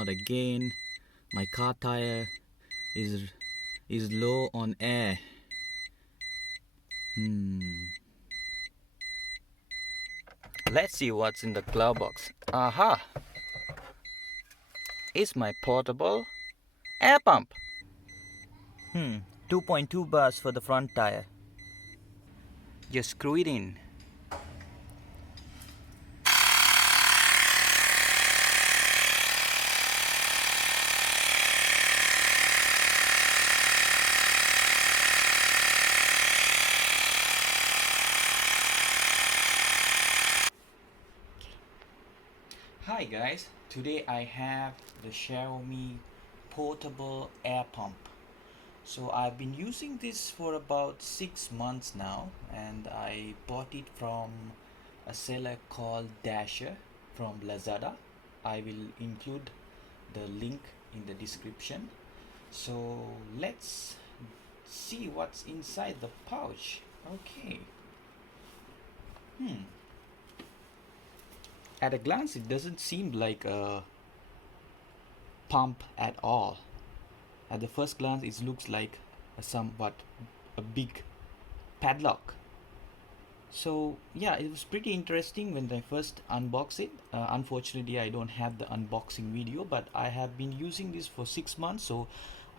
out again. My car tire is low on air. Let's see what's in the glove box. Aha! It's my portable air pump. 2.2 bars for the front tire. Just screw it in. Hi guys, today I have the Xiaomi portable air pump. So I've been using this for about 6 months now, and I bought it from a seller called Dasher from Lazada. I will include the link in the description. So let's see what's inside the pouch. Okay. At a glance, it doesn't seem like a pump at all. At the first glance, it looks like a big padlock. So yeah, it was pretty interesting when I first unboxed it. Unfortunately, I don't have the unboxing video, but I have been using this for 6 months, so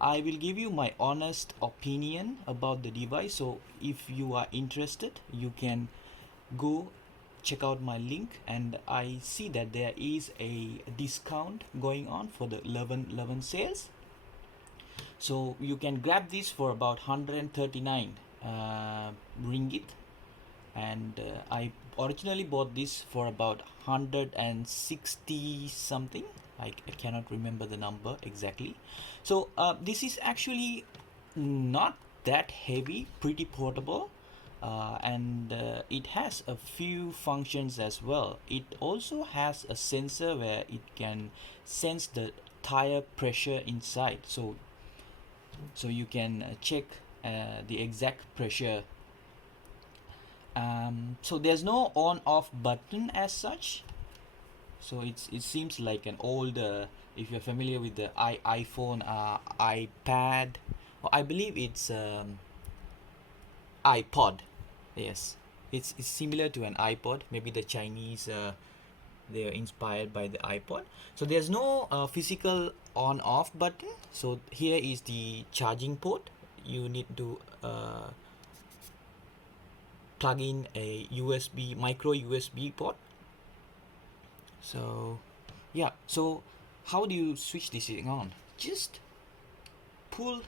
I will give you my honest opinion about the device. So if you are interested, you can go check out my link, and I see that there is a discount going on for the 11/11 sales. So you can grab this for about 139 ringgit, and I originally bought this for about 160 something. I cannot remember the number exactly. So this is actually not that heavy, pretty portable, and it has a few functions as well. It also has a sensor where it can sense the tire pressure inside, so you can check the exact pressure. So there's no on off button as such, so it seems like an old if you're familiar with the iPhone, iPad, or I believe it's iPod. Yes, it's similar to an iPod. Maybe the Chinese, they're inspired by the iPod. So there's no physical on off button. So here is the charging port. You need to plug in a USB, micro USB port. So yeah, so how do you switch this thing on? Just pull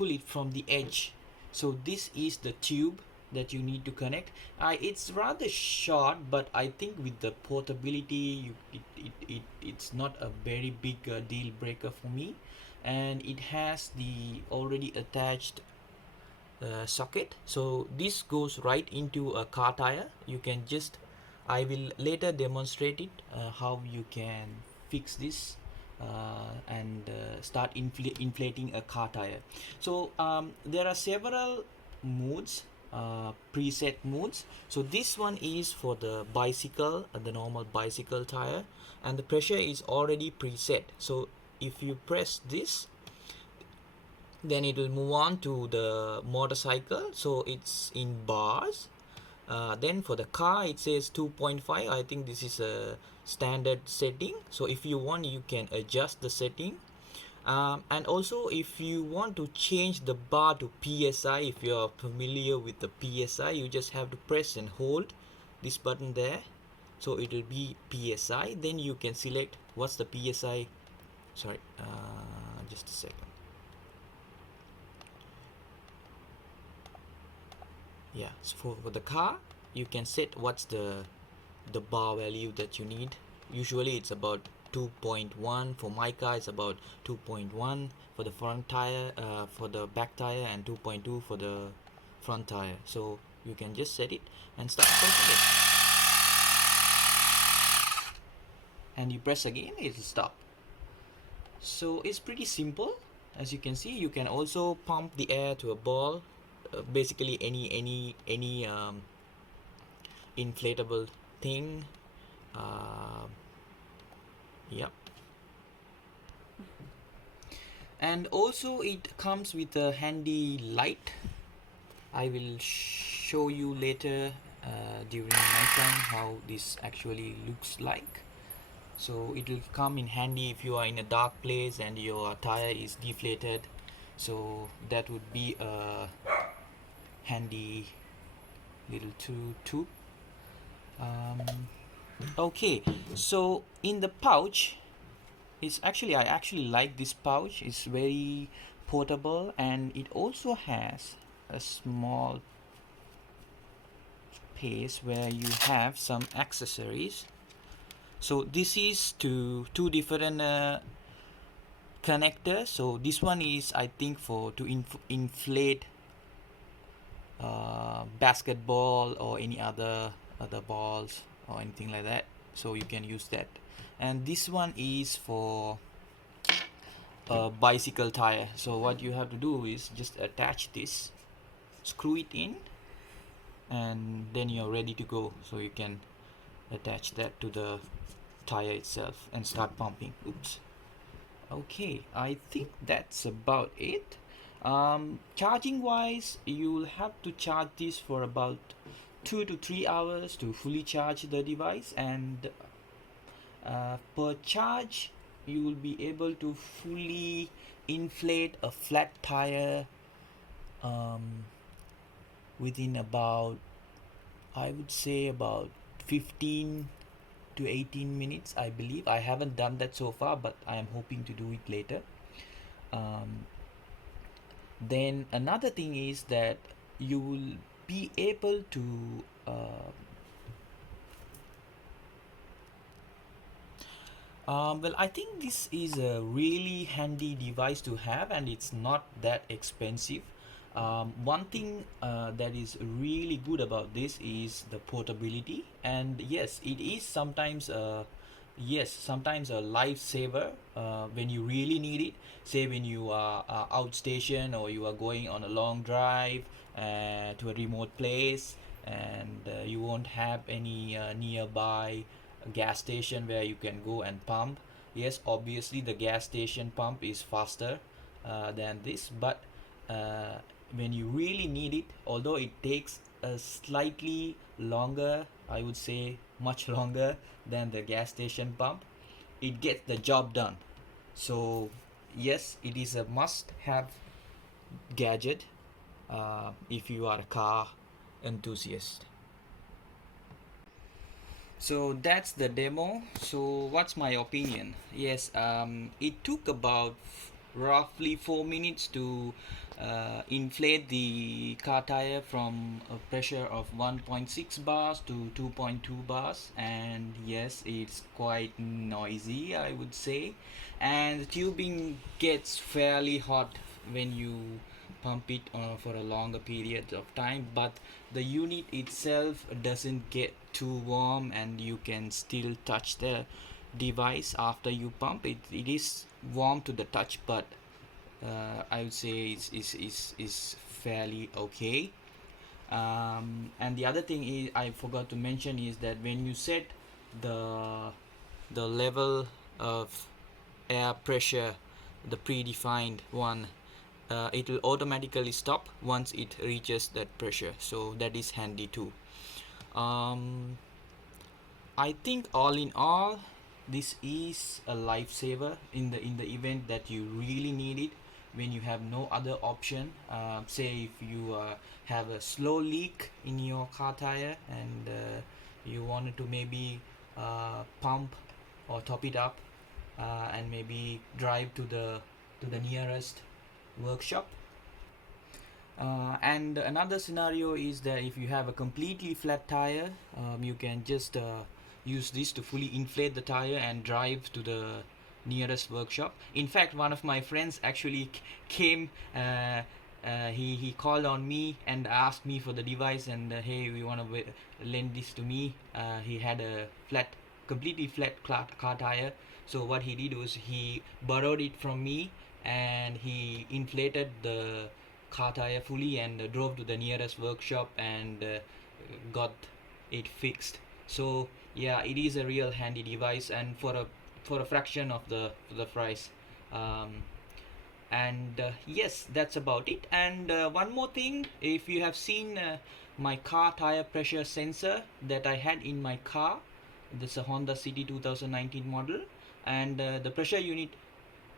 it from the edge. So this is the tube that you need to connect. It's rather short, but I think with the portability, it's not a very big deal breaker for me. And it has the already attached socket, so this goes right into a car tire. You can just, I will later demonstrate it, how you can fix this and start inflating a car tire. So there are several modes, preset modes. So this one is for the bicycle, the normal bicycle tire, and the pressure is already preset. So if you press this, then it will move on to the motorcycle, so it's in bars. Then for the car, it says 2.5. I think this is a standard setting, so if you want, you can adjust the setting. And also, if you want to change the bar to PSI, if you are familiar with the PSI, you just have to press and hold this button there, so it will be PSI. Then you can select what's the PSI. Sorry, just a second. Yeah, so for the car, you can set what's the bar value that you need. Usually it's about 2.1. For my car, it's about 2.1 for the front tire, for the back tire, and 2.2 for the front tire. So you can just set it and start pressing it, and you press again, it'll stop. So it's pretty simple. As you can see, you can also pump the air to a ball, basically any inflatable thing. Yep. And also it comes with a handy light. I will show you later during nighttime how this actually looks like. So it will come in handy if you are in a dark place and your tire is deflated. So that would be a handy little tube. Okay, so in the pouch, I actually like this pouch. It's very portable and it also has a small space where you have some accessories. So this is to two different connectors. So this one is I think for to inflate basketball or any other balls or anything like that. So you can use that. And this one is for a bicycle tire. So what you have to do is just attach this, screw it in, and then you're ready to go. So you can attach that to the tire itself and start pumping. Oops. Okay, I think that's about it. Charging wise, you'll have to charge this for about 2 to 3 hours to fully charge the device, and per charge, you will be able to fully inflate a flat tire um, within about, I would say, about 15 to 18 minutes, I believe. I haven't done that so far, but I am hoping to do it later. Um, then another thing is that you will be able to well, I think this is a really handy device to have, and it's not that expensive. One thing that is really good about this is the portability, and yes, it is sometimes a lifesaver when you really need it. Say when you are outstation or you are going on a long drive to a remote place, and you won't have any nearby gas station where you can go and pump. Yes, obviously the gas station pump is faster than this, but uh, when you really need it, although it takes a slightly longer, I would say much longer than the gas station pump, it gets the job done. So yes, it is a must have gadget if you are a car enthusiast. So that's the demo. So what's my opinion? Yes, it took about roughly 4 minutes to inflate the car tire from a pressure of 1.6 bars to 2.2 bars, and yes, it's quite noisy, I would say, and the tubing gets fairly hot when you pump it for a longer period of time, but the unit itself doesn't get too warm and you can still touch the device after you pump it. It is warm to the touch, but I would say is fairly okay. And the other thing is I forgot to mention is that when you set the the level of air pressure, the predefined one, it will automatically stop once it reaches that pressure. So that is handy too. Um, I think all in all, this is a lifesaver in the event that you really need it when you have no other option. Say if you have a slow leak in your car tire and you wanted to maybe pump or top it up and maybe drive to the nearest workshop. And another scenario is that if you have a completely flat tire, you can just use this to fully inflate the tire and drive to the nearest workshop. In fact, one of my friends actually came. He called on me and asked me for the device, and hey, we want to lend this to me. He had a completely flat car tire. So what he did was he borrowed it from me, and he inflated the car tire fully and drove to the nearest workshop and got it fixed. So yeah, it is a real handy device, and for a for a fraction of the price. um, and yes, that's about it. And one more thing, if you have seen my car tire pressure sensor that I had in my car, this is a Honda City 2019 model, and the pressure unit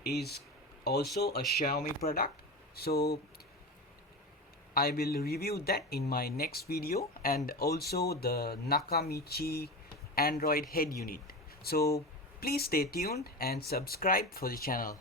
is also a Xiaomi product. So I will review that in my next video, and also the Nakamichi Android head unit. So please stay tuned and subscribe for the channel.